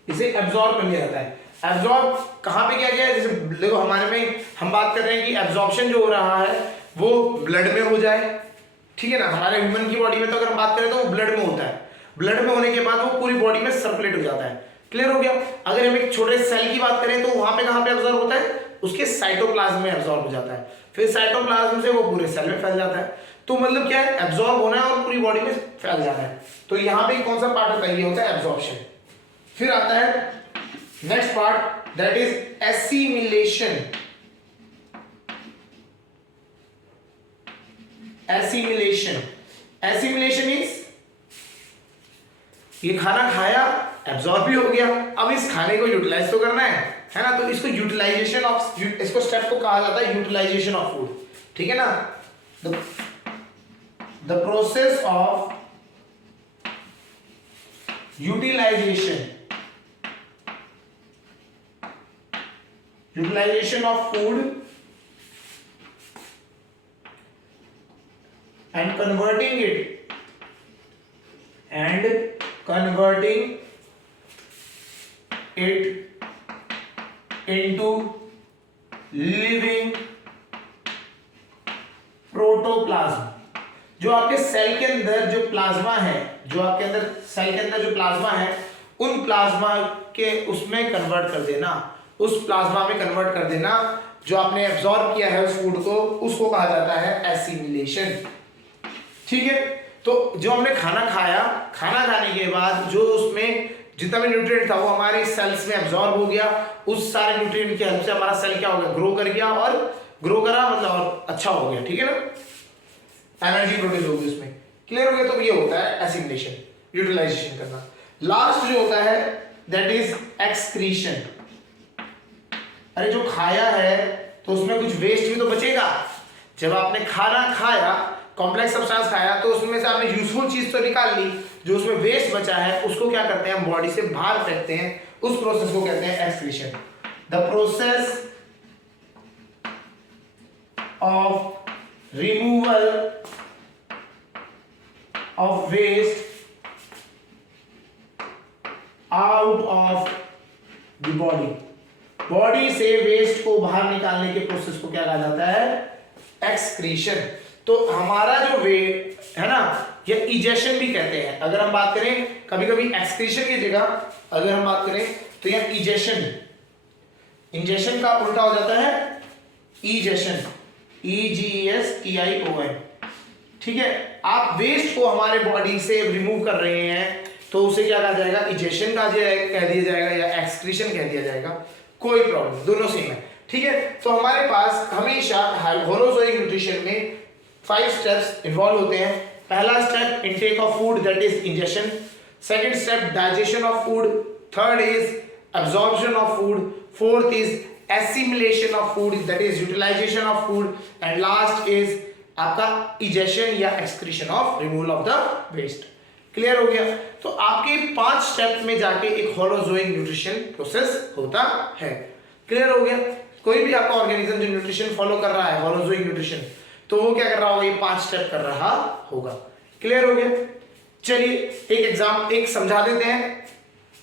इसे एब्जॉर्ब कर लिया जाता है। एब्जॉर्ब कहां पे किया गया है, जैसे देखो हमारे में हम बात कर रहे हैं कि एब्जॉर्प्शन जो हो रहा है वो ब्लड में हो जाए, ठीक है ना। हमारे ह्यूमन की बॉडी में तो अगर हम बात करें तो वो ब्लड में होता है, ब्लड में होने के बाद वो पूरी बॉडी में सर्कुलेट हो जाता है, क्लियर हो गया। अगर हम एक छोटे सेल की बात करें तो वहां पे कहां पे एब्जॉर्ब होता है, उसके साइटोप्लाज्म में एब्जॉर्ब हो जाता है, फिर साइटोप्लाज्म से वो पूरे सेल में फैल जाता है। तो मतलब क्या है, एब्जॉर्ब होना है और पूरी बॉडी में फैल जाना है। तो यहाँ पे कौन सा पार्ट होता है, ये होता है एब्जॉर्प्शन। फिर आता है next part, that is assimilation. Assimilation is, ये खाना खाया, एब्जॉर्ब भी हो गया, अब इस खाने को यूटिलाइज तो करना है ना। तो इसको यूटिलाइजेशन ऑफ, इसको स्टेप को कहा जाता है यूटिलाइजेशन ऑफ फूड, ठीक है ना। The process of utilisation of food and converting it into living protoplasm. जो आपके सेल के अंदर जो प्लाज्मा है, जो आपके अंदर सेल के अंदर जो प्लाज्मा है, उन प्लाज्मा के उसमें कन्वर्ट कर देना, उस प्लाज्मा में कन्वर्ट कर देना जो आपने एब्जॉर्ब किया है उस फूड को, उसको कहा जाता है एसिमिलेशन, ठीक है। तो जो हमने खाना खाया, खाना खाने के बाद जो उसमें जितना भी न्यूट्रिएंट था वो हमारे सेल्स में एब्जॉर्ब हो गया, उस सारे न्यूट्रिएंट की हेल्प से हमारा सेल क्या हो गया, ग्रो कर गया, और ग्रो करा मतलब और अच्छा हो गया, ठीक है ना, एनर्जी प्रोड्यूस होगी उसमें। क्लियर हो गया? तो ये होता है एसिमिलेशन, यूटिलाइजेशन करना। लास्ट जो होता है दैट इज एक्सक्रीशन। अरे जो खाया है तो उसमें कुछ वेस्ट भी तो बचेगा। जब आपने खाना खाया, कॉम्प्लेक्स सब्सटेंस खाया, तो उसमें से आपने यूजफुल चीज तो निकाल ली, जो उसमें वेस्ट बचा है उसको क्या करते हैं हम बॉडी से बाहर फेंकते हैं, उस प्रोसेस को कहते हैं excretion. The process of removal of waste out of the body, body से वेस्ट को बाहर निकालने के प्रोसेस को क्या कहा जाता है? एक्सक्रीशन। तो हमारा जो वे है ना, या इजेशन भी कहते हैं। अगर हम बात करें कभी कभी एक्सक्रीशन की जगह अगर हम बात करें तो यह इजेशन, इंजेशन का उल्टा हो जाता है इजेशन, EGESTION, ठीक है। आप वेस्ट को हमारे बॉडी से रिमूव कर रहे हैं तो उसे क्या कहा जाएगा? इजेशन कह दिया जाएगा या एक्सक्रीशन कह दिया जाएगा, कोई प्रॉब्लम, दोनों सेम है, ठीक है। तो हमारे पास हमेशा होलोजोइक न्यूट्रिशन में 5 स्टेप्स इन्वॉल्व होते हैं। पहला step intake of food that is ingestion, second step digestion of food, third is absorption of food, fourth is assimilation of food that is utilisation of food, and last is आपका egestion या excretion of removal of the waste. Clear हो गया? तो आपके 5 step में जाके एक holozoic nutrition process होता है। क्लियर हो गया? कोई भी आपका ऑर्गेनिज्म जो न्यूट्रिशन फॉलो कर रहा है होलोजोइक न्यूट्रिशन, तो वो क्या कर रहा होगा? ये 5 स्टेप कर रहा होगा। क्लियर हो गया? चलिए एक समझा देते हैं।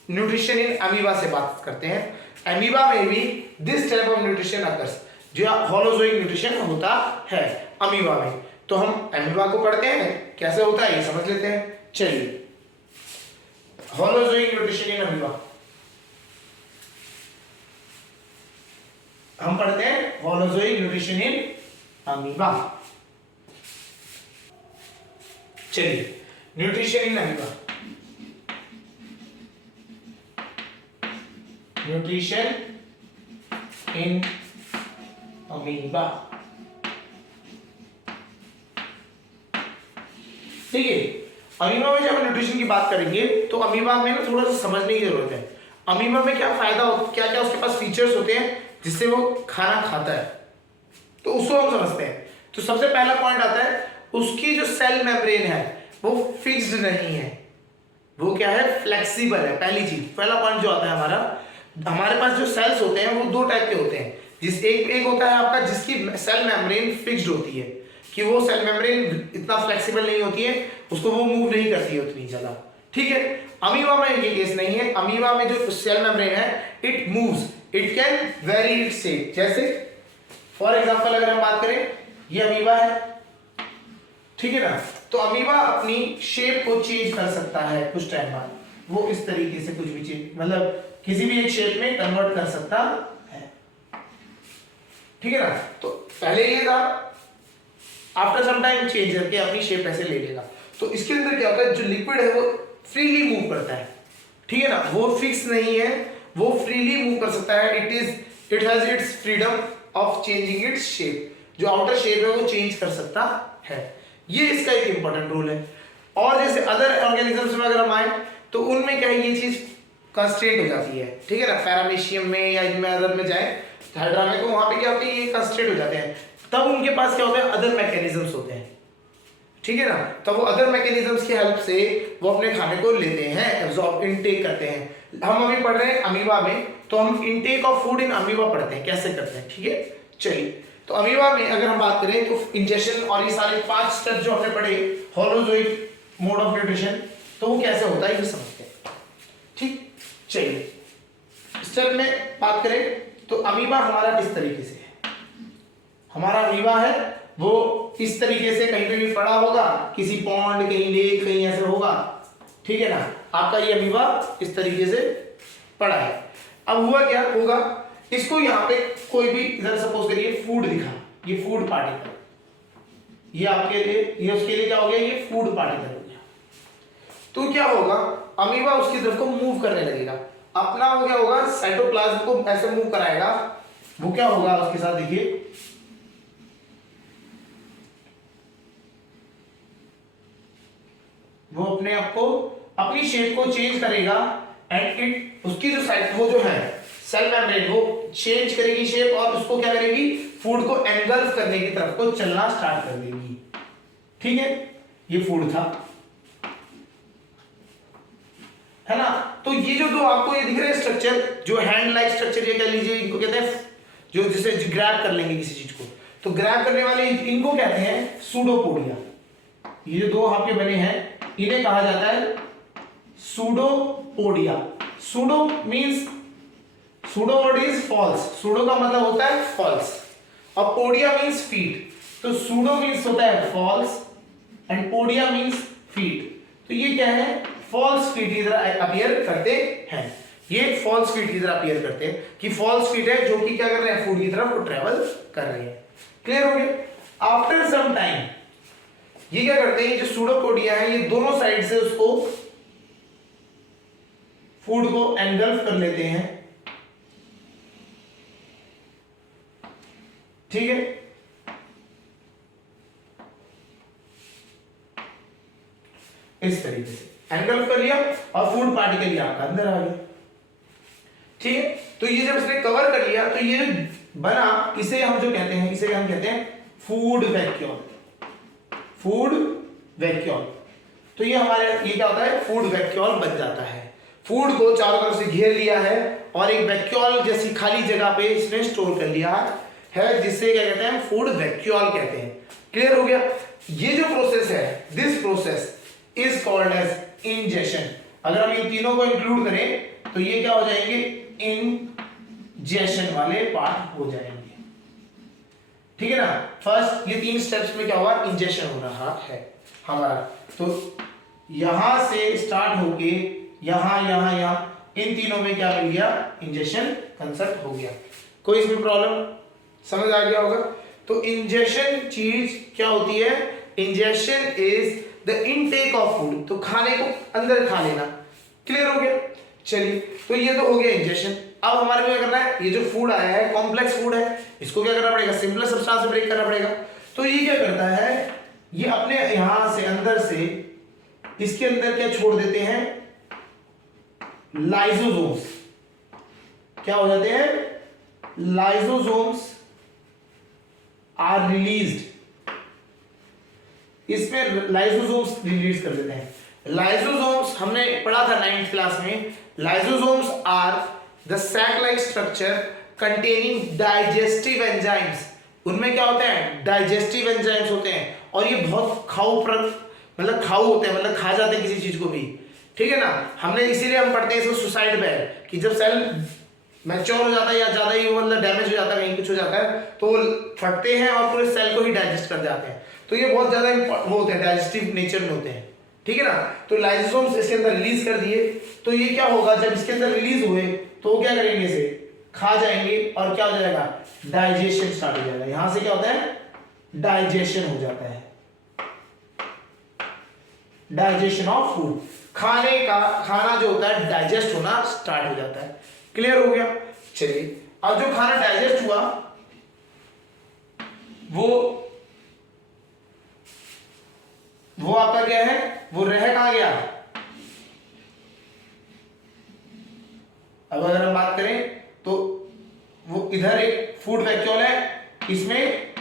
न्यूट्रिशन इन अमीबा से बात करते हैं। अमीबा में भी this type of nutrition occurs, जो होलोजोइक न्यूट्रिशन होता है अमीबा में। तो हम अमीबा को पढ़ते हैं, कैसे होता है ये समझ लेते हैं। चलिए, होलोजोइक न्यूट्रिशन इन अमीबा हम पढ़ते हैं। होलोजोइक न्यूट्रिशन इन अमीबा, चलिए nutrition in amoeba, nutrition in amoeba, ठीक है। अमीबा में जब हम न्यूट्रिशन की बात करेंगे तो अमीबा में ना थोड़ा सा समझने की जरूरत है। अमीबा में क्या फायदा होता, क्या क्या उसके पास फीचर्स होते हैं जिससे वो खाना खाता है, तो उसको हम समझते हैं। तो सबसे पहला पॉइंट आता है, उसकी जो सेल मेम्ब्रेन है वो फिक्स्ड नहीं है, वो क्या है? फ्लेक्सिबल है। पहली चीज, पहला पॉइंट जो आता है हमारे पास जो सेल्स होते हैं वो 2 टाइप के होते हैं। एक होता है आपका जिसकी सेल मेम्ब्रेन फिक्स्ड होती है, कि वो सेल मेम्ब्रेन इतना फ्लेक्सिबल नहीं होती है, उसको वो मूव नहीं करती है उतनी ज्यादा, ठीक है। अमीबा में ये केस नहीं है। अमीबा में जो सेल मेम्ब्रेन है it moves, it can very its shape. जैसे फॉर एग्जांपल अगर हम बात करें, ये अमीबा है, ठीक है ना, तो अमीबा अपनी शेप को चेंज कर सकता है कुछ टाइम बाद, वो इस तरीके से कुछ भी चेंज, मतलब किसी भी एक शेप में कन्वर्ट कर सकता है, ठीक है ना। तो पहले ये था, आफ्टर सम टाइम चेंज करके अपनी शेप ऐसे ले लेगा। तो इसके अंदर क्या होता है, जो लिक्विड है वो फ्रीली मूव करता है, ठीक है ना, वो फिक्स नहीं है, वो फ्रीली मूव कर सकता है। It has its freedom of changing its shape, जो आउटर शेप है वो चेंज कर सकता है। ये इसका एक इंपॉर्टेंट रूल है। और जैसे अदर ऑर्गेनिजम्स में अगर हम आए तो उनमें क्या है, ये चीज कंस्ट्रेंट हो जाती है, ठीक है ना। पैरामीशियम में या इनमें अदर में जाए, हाइड्रा में, तो वहां पे क्या होती है, ये कंस्ट्रेंट हो जाते हैं। तब उनके पास क्या होता है, अदर मैकेनिज्म्स होते हैं, ठीक है ना। तब वो अदर मैकेनिज्म्स की हेल्प से वो अपने खाने को लेते हैं, एब्जॉर्ब, इनटेक करते हैं। हम अभी पढ़ रहे हैं अमीबा में, तो हम intake of food in amoeba पढ़ते हैं, कैसे करते हैं, ठीक है। चलिए, तो अमीबा में अगर हम बात करें तो इंजेक्शन और ये सारे 5 स्टेप जो हमने पढ़े होलोजोइक मोड ऑफ न्यूट्रिशन, तो वो कैसे होता है ये समझते हैं, ठीक। चलिए, स्टेप में बात करें तो अमीबा हमारा किस तरीके से है। हमारा अमीबा है वो इस तरीके से, कहीं पे भी पड़ा होगा, किसी पॉन्ड, कहीं लेक, कहीं ऐसे होगा, ठीक है ना। आपका ये अमीबा इस तरीके से पड़ा है। अब हुआ क्या होगा, इसको यहाँ पे कोई भी, इधर सपोज करिए फूड दिखा, ये फूड पार्टिकल, ये आपके लिए, ये उसके लिए क्या हो गया, ये फूड पार्टिकल हो गया। तो क्या होगा, अमीबा उसकी तरफ को मूव करने लगेगा, अपना वो क्या होगा, साइटोप्लाज्म को ऐसे मूव कराएगा। वो क्या होगा उसके साथ, देखिए वो अपने आप को अपनी शेप को चेंज करेगा एंड इट उसकी जो साइड वो जो है सेल मेम्ब्रेन वो चेंज करेगी शेप और उसको क्या करेगी, फूड को एंगल्फ करने की तरफ को चलना स्टार्ट कर देगी। ठीक है, ये फूड था, है ना। तो ये जो दो आपको ये दिख रहे हैं स्ट्रक्चर, जो हैंड लाइक स्ट्रक्चर ये कह लीजिए, इनको कहते हैं जो जिसे ग्रैब कर लेंगे किसी चीज को, तो ग्रैब करने वाले इनको कहते हैं सूडोपोडिया। ये जो दो आपके बने हैं इन्हें कहा जाता है pseudopodia. Pseudo means, pseudo word is false, pseudo का मतलब होता है फॉल्स और पोडिया मींस फीट। तो सूडो मींस होता है false and podia means feet. तो ये क्या है, फॉल्स फीट की तरह अपीयर करते हैं। ये फॉल्स फीट की तरह अपीयर करते हैं कि फॉल्स फीट है जो कि क्या कर रहे हैं, फूड की तरफ वो ट्रेवल कर रहे हैं। क्लियर हो गया। आफ्टर सम टाइम ये क्या करते हैं, जो सूडोपोडिया है ये दोनों साइड से उसको फूड को एंगल्फ कर लेते हैं। ठीक है, इस तरीके से एंगल्फ कर लिया और फूड पार्टिकल आपका अंदर आ गया। ठीक है, तो ये जब इसने कवर कर लिया तो ये बना, इसे हम जो कहते हैं, इसे हम कहते हैं फूड वैक्यूल। फूड वैक्यूल, तो ये हमारे ये क्या होता है, फूड वैक्यूल बन जाता है। फूड को चारों तरफ से घेर लिया है और एक वैक्यूल जैसी खाली जगह पे इसने स्टोर कर लिया है, जिससे क्या कहते हैं, फूड वैक्यूल कहते हैं। क्लियर हो गया। ये जो प्रोसेस है, this process is called as ingestion. अगर हम इन तीनों को इंक्लूड करें तो ये क्या हो जाएंगे, इंजेशन वाले पार्ट हो जाएंगे। ठीक है ना। फर्स्ट ये तीन स्टेप्स में क्या हुआ, इंजेशन हो रहा है हमारा। तो यहां से स्टार्ट होके यहां यहां यहां इन तीनों में क्या मिल गया, इंजेशन कंसेप्ट हो गया। कोई इसमें प्रॉब्लम समझ आ गया होगा। तो इंजेशन चीज क्या होती है, ingestion is the intake of food, तो खाने को अंदर खा लेना। क्लियर हो गया। चलिए, तो ये तो हो गया इंजेशन। अब हमारे को क्या करना है, ये जो फूड आया है कॉम्प्लेक्स फूड है, इसको क्या करना पड़ेगा, सिंपल सब्सटेंस से ब्रेक करना पड़ेगा। तो ये क्या करता है, ये अपने यहां से अंदर से इसके अंदर क्या छोड़ देते हैं, लाइसोसोम्स। क्या हो जाते हैं, लाइसोसोम्स आर रिलीज्ड। इसमें लाइसोसोम्स रिलीज कर देते हैं। लाइसोसोम्स हमने पढ़ा था 9th क्लास में। Lysosomes are the sac like structure containing digestive enzymes. उनमें क्या होते हैं, डाइजेस्टिव एंजाइम्स होते हैं और ये बहुत खाऊ मतलब खाऊ होते हैं, मतलब खा जाते हैं किसी चीज को भी। ठीक है ना। हमने इसीलिए हम पढ़ते हैं इसको सुसाइड बेर, कि जब सेल मैच्योर हो जाता है या ज्यादा ही मतलब डैमेज हो जाता है, कहीं कुछ हो जाता है, तो फटते हैं और पूरे सेल को ही डाइजेस्ट कर जाते हैं। तो ये बहुत ज्यादा वो होते हैं, डाइजेस्टिव नेचर में होते हैं। ठीक है ना। तो लाइसोसोम्स इसके अंदर रिलीज कर दिए, तो ये क्या होगा, जब इसके अंदर रिलीज हुए तो वो क्या करेंगे, इसे खा जाएंगे और क्या हो जाएगा, डाइजेशन स्टार्ट हो जाएगा। यहां से क्या होता है, डाइजेशन हो जाता है, डाइजेशन ऑफ फूड। खाने का खाना जो होता है डाइजेस्ट होना स्टार्ट हो जाता है। क्लियर हो गया। चलिए, अब जो खाना डाइजेस्ट हुआ वो आपका क्या है, वो रह कहां गया। अब अगर हम बात करें तो वो इधर एक फूड वैक्यूल है, इसमें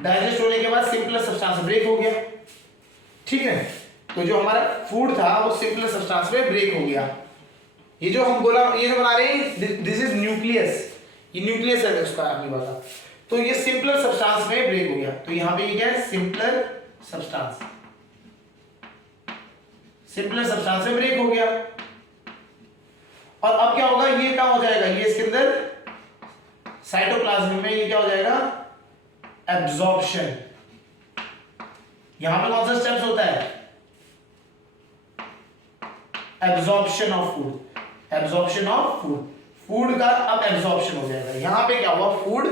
डाइजेस्ट होने के बाद सिंपल सब्सटेंस ब्रेक हो गया। ठीक है, तो जो हमारा फूड था वो सिंपल सब्सटेंस में ब्रेक हो गया। ये जो हम बोला, ये जो बना रहे हैं, दिस इज न्यूक्लियस, ये न्यूक्लियस है उसका आपने बोला। तो ये सिंपल सब्सटेंस में ब्रेक हो गया। तो यहां पे ये क्या है, सिंपल सब्सटेंस, सिंपल सब्सटेंस में ब्रेक हो गया। और अब क्या होगा, ये क्या हो जाएगा, ये इसके अंदर साइटोप्लाज्म में ये क्या हो जाएगा, एब्जॉर्प्शन। यहां पे कौन सा स्टेप्स होता है, absorption of food, absorption of food. Food का अब एब्जॉर्प्शन हो जाएगा। यहां पे क्या हुआ, फूड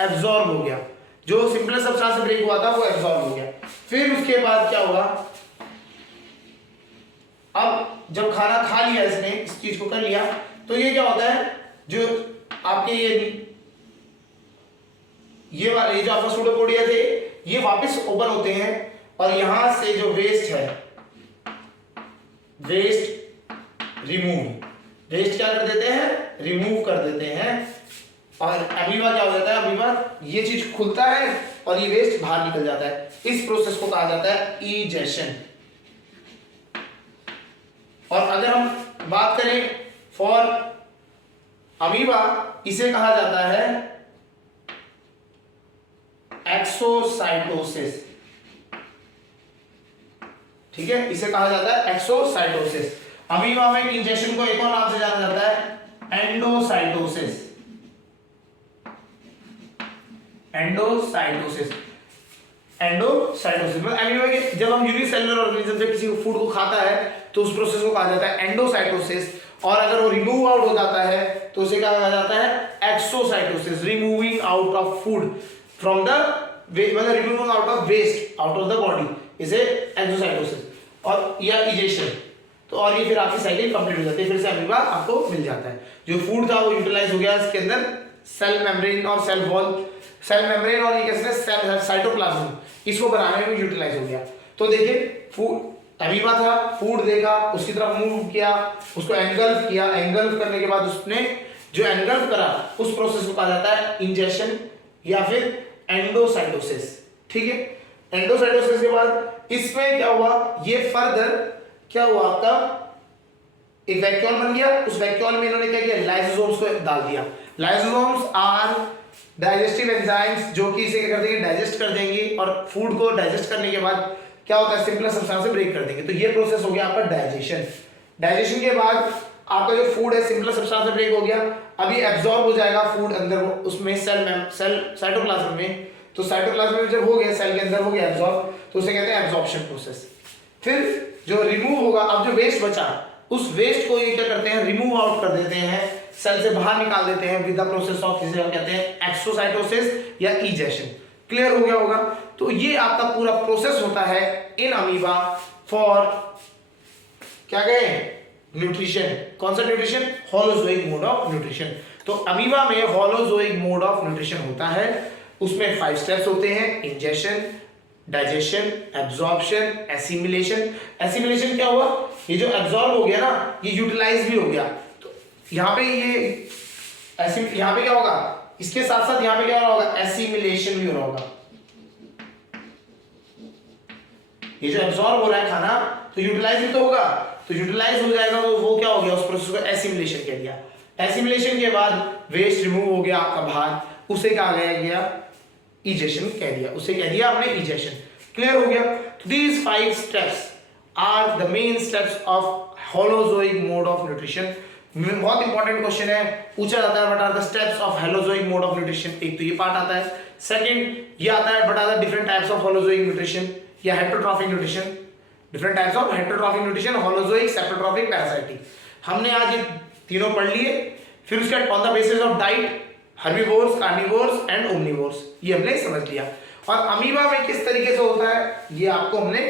एब्जॉर्ब हो गया, जो सिंपल सब्सटेंस से ब्रेक हुआ था वो एब्जॉर्ब हो गया। फिर उसके बाद क्या होगा, अब जब खाना खा लिया इसने, इस चीज को कर लिया, तो ये क्या होता है, जो आपके ये वाले जो आपका सूडोपोडिया थे, ये वापस ओपन होते हैं और यहां से जो वेस्ट है वेस्ट रिमूव, वेस्ट क्या कर देते हैं, रिमूव कर देते हैं। और अमीबा क्या हो जाता है, अमीबा ये चीज खुलता है और ये वेस्ट बाहर निकल जाता है। इस प्रोसेस को कहा जाता है इजेशन। और अगर हम बात करें फॉर अमीबा, इसे कहा जाता है एक्सोसाइटोसिस। ठीक है, इसे कहा जाता है एक्सोसाइटोसिस। अमीबा में इंजेक्शन को एक और नाम से जाना जाता है एंडोसाइटोसिस। एंडोसाइटोसिस, एंडोसाइटोसिस मतलब अमीबा के जब हम यूनिसेलुलर ऑर्गेनिज्म से किसी फूड को खाता है तो उस प्रोसेस को कहा जाता है एंडोसाइटोसिस। और अगर वो रिमूव आउट हो जाता है तो उसे क्या कहा जाता है, exocytosis, removing out of food from the मतलब removing out of waste out of the body, इसे एक्सोसाइटोसिस और या इजेशन। तो और ये फिर आपकी साइकिल कंप्लीट हो जाती है, फिर से अमीबा आपको मिल जाता है। जो फूड था वो यूटिलाइज हो गया, इसके अंदर सेल मेम्ब्रेन और सेल वॉल, सेल मेम्ब्रेन और ये कैसे सेल साइटोप्लाज्म, इसको बनाने में यूटिलाइज हो गया। तो देखिए फूड अमीबा था, फूड देखा, उसकी तरफ मूव किया, उसको एंगल्फ किया, एंगल्फ करने के बाद उसने जो एंगल्फ करा उस प्रोसेस को कहा जाता है इंजेक्शन या फिर एंडोसाइटोसिस। ठीक है, एंडोसाइटोसिस के बाद इसमें क्या हुआ, ये फर्दर क्या हुआ, आपका एक वैक्यूल बन गया। उस वैक्यूल में इन्होंने क्या किया, लाइसोसोम्स को डाल दिया। लाइसोसोम्स आर डाइजेस्टिव एंजाइम्स जो कि इसे क्या कर देंगे, डाइजेस्ट कर देंगे और फूड को डाइजेस्ट करने के बाद क्या होता है, सिंपल सब्सटेंस से ब्रेक कर देंगे। तो ये प्रोसेस हो गया आपका डाइजेशन। डाइजेशन के बाद आपका जो फूड है सिंपल सब्सटेंस से ब्रेक हो गया, अभी एब्जॉर्ब हो जाएगा फूड अंदर उसमें सेल साइटोप्लाज्म में। तो साइटोप्लाज्म में जब हो गया, सेल के अंदर हो गया एब्जॉर्ब, तो उसे कहते हैं एब्जॉर्प्शन प्रोसेस। फिर जो रिमूव होगा, अब जो वेस्ट बचा उस वेस्ट को ये क्या करते हैं, रिमूव आउट कर देते हैं, सेल से बाहर निकाल देते हैं विद द प्रोसेस ऑफ, जिसे हम कहते हैं एक्सोसाइटोसिस या इजेशन। क्लियर हो गया होगा। तो ये आपका पूरा प्रोसेस होता है इन अमीबा फॉर क्या कहें, न्यूट्रिशन। कौन सा nutrition, holozoic mode of nutrition. तो अमीबा में होलोजोइक मोड ऑफ न्यूट्रिशन होता है, उसमें 5 स्टेप्स होते हैं, injection, digestion, absorption, assimilation. Assimilation क्या हुआ, ये जो एब्जॉर्ब हो गया ना, ये यूटिलाइज भी हो गया। तो यहाँ पे ये यहाँ पे क्या होगा, इसके साथ साथ यहाँ पे क्या होगा, एसिमिलेशन भी हो रहा होगा। ये जो एब्जॉर्ब हो रहा है खाना, तो यूटिलाइज भी तो होगा, तो यूटिलाइज हो जाएगा, तो वो क्या हो गया, उस प्रोसेस को एसिमिलेशन कह दिया। एसिमिलेशन के बाद वेस्ट रिमूव हो गया आपका बाहर, उसे कहा गया इजेशन कह दिया, उसे कह दिया हमने इजेशन। क्लियर हो गया। तो these 5 steps are the main steps of holozoic mode of nutrition. बहुत इंपॉर्टेंट क्वेश्चन है, पूछा जाता है what are the steps of holozoic mode of nutrition. एक तो ये पार्ट आता है। सेकंड ये आता है what are the different types of holozoic nutrition या heterotrophic nutrition. Different types of heterotrophic nutrition, holozoic, saprotrophic, parasitic. हमने आज ये तीनों पढ़ लिए। फिर उसके on the basis of diet, herbivores, carnivores and omnivores, ये हमने समझ लिया। और अमीबा में किस तरीके से होता है ये आपको हमने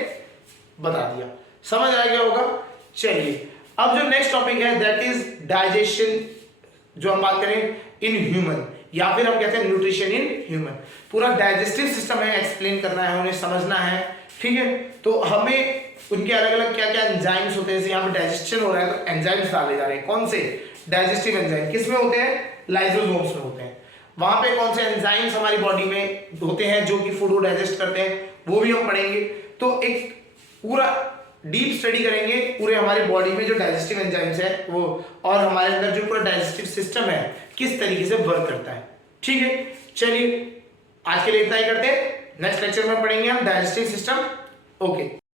बता दिया, समझ आ गया होगा। चलिए अब जो नेक्स्ट टॉपिक है दैट इज डाइजेशन, जो हम बात करें इन ह्यूमन, या फिर हम कहते हैं न्यूट्रिशन इन ह्यूमन। पूरा डाइजेस्टिव सिस्टम है, एक्सप्लेन करना है, उन्हें समझना है। ठीक है, तो हमें उनके अलग अलग क्या क्या एंजाइम्स होते हैं। जैसे यहाँ पे डाइजेशन हो रहा है तो एंजाइम्स डाले जा रहे हैं। कौन से डाइजेस्टिव एंजाइम किस में होते हैं, लाइसोसोम्स में होते हैं। वहां पे कौन से एंजाइम्स हमारी बॉडी में होते हैं जो कि फूड को डाइजेस्ट करते हैं, वो भी हम पढ़ेंगे। तो एक पूरा डीप स्टडी करेंगे पूरे हमारी बॉडी में जो डाइजेस्टिव एंजाइम्स है वो, और हमारे अंदर जो पूरा डाइजेस्टिव सिस्टम है किस तरीके से वर्क करता है। ठीक है, चलिए आज के लिए इतना ही करते हैं। नेक्स्ट लेक्चर में पढ़ेंगे हम डाइजेस्टिव सिस्टम। ओके।